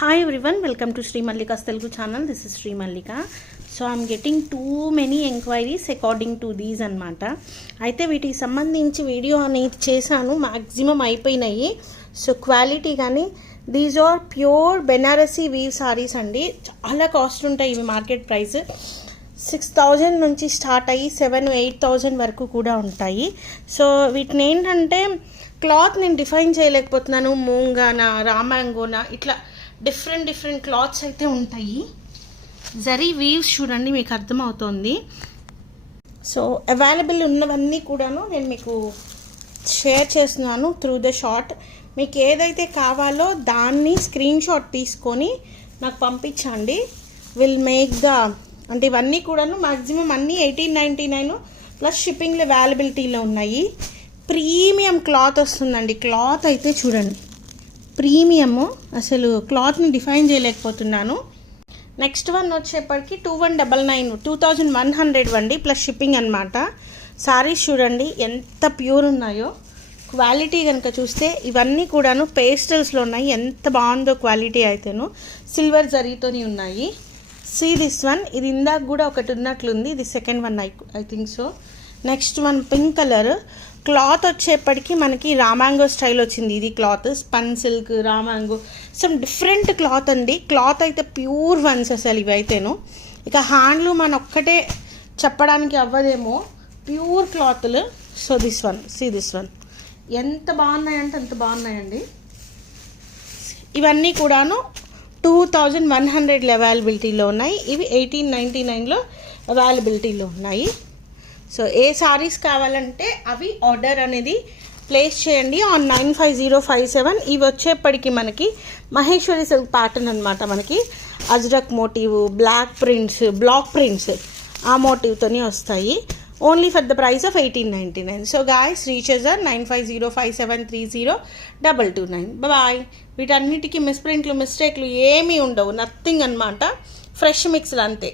Hi everyone, welcome to Sri Mallika's Telugu channel. This is Sri Mallika. So I'm getting too many enquiries according to these అన్నమాట. అయితే వీటికి సంబంధించి video అనేది చేశాను, maximum అయిపోయినాయి. So quality కానీ these are pure Banarasi weave saris అండి. చాలా కాస్ట్ ఉంటాయి ఇవి, మార్కెట్ ప్రైస్ 6,000 నుంచి స్టార్ట్ అయ్యి 7,000-8,000 వరకు కూడా ఉంటాయి. సో వీటిని ఏంటంటే క్లాత్ నేను డిఫైన్ చేయలేకపోతున్నాను, మూంగానా రామాంగోనా ఇట్లా డిఫరెంట్ క్లాత్స్ అయితే ఉంటాయి. జరీ వీవ్స్ చూడండి, మీకు అర్థమవుతుంది. సో అవైలబుల్ ఉన్నవన్నీ కూడాను నేను మీకు షేర్ చేస్తున్నాను త్రూ ద షార్ట్. మీకు ఏదైతే కావాలో దాన్ని స్క్రీన్ షాట్ తీసుకొని నాకు పంపించండి. విల్ మేక్ ద అంటే ఇవన్నీ కూడాను మ్యాక్సిమం అన్నీ 1899 ప్లస్ షిప్పింగ్లో అవైలబిలిటీలో ఉన్నాయి. ప్రీమియం క్లాత్ వస్తుందండి. క్లాత్ అయితే చూడండి ప్రీమియము, అసలు క్లాత్ని డిఫైన్ చేయలేకపోతున్నాను. నెక్స్ట్ వన్ వచ్చేప్పటికి 2199 అండి ప్లస్ షిప్పింగ్ అనమాట. సారీస్ చూడండి ఎంత ప్యూర్ ఉన్నాయో. క్వాలిటీ కనుక చూస్తే ఇవన్నీ కూడాను పేస్టల్స్లో ఉన్నాయి. ఎంత బాగుందో క్వాలిటీ అయితేను. సిల్వర్ జరీతోని ఉన్నాయి. సీ దిస్ వన్, ఇది ఇందాక కూడా ఒకటి ఉన్నట్లుంది, ఇది second one I think so. Next one pink colour. Cloth వచ్చేప్పటికి మనకి రామాంగో స్టైల్ వచ్చింది. ఇది క్లాత్ స్పన్ సిల్క్ రామాంగో సమ్ డిఫరెంట్ క్లాత్ అండి. క్లాత్ అయితే ప్యూర్ వన్స్ అసలు ఇవైతేను. ఇక హ్యాండ్లూమ్ అని ఒక్కటే చెప్పడానికి అవ్వదేమో, ప్యూర్ క్లాత్లు. So this one, see this one, ఎంత బాగున్నాయంటే అంత బాగున్నాయండి. ఇవన్నీ కూడాను 2100 అవైలబిలిటీలో ఉన్నాయి. ఇవి 1899లో అవైలబిలిటీలో ఉన్నాయి. సో ఏ సారీస్ కావాలంటే అవి ఆర్డర్ అనేది ప్లేస్ చేయండి ఆన్ 95057. ఇవి వచ్చేప్పటికి మనకి మహేశ్వరి సిల్క్ ప్యాటర్న్ అనమాట. మనకి ajrak motif, block prints, block prints ఆ మోటివ్తోనే వస్తాయి. Only for the price of 1899. So guys, reach us are 9505730229. Bye. వీటన్నిటికీ మిస్ప్రింట్లు మిస్టేక్లు ఏమీ ఉండవు, నథింగ్ అనమాట. ఫ్రెష్ మిక్స్లు అంతే.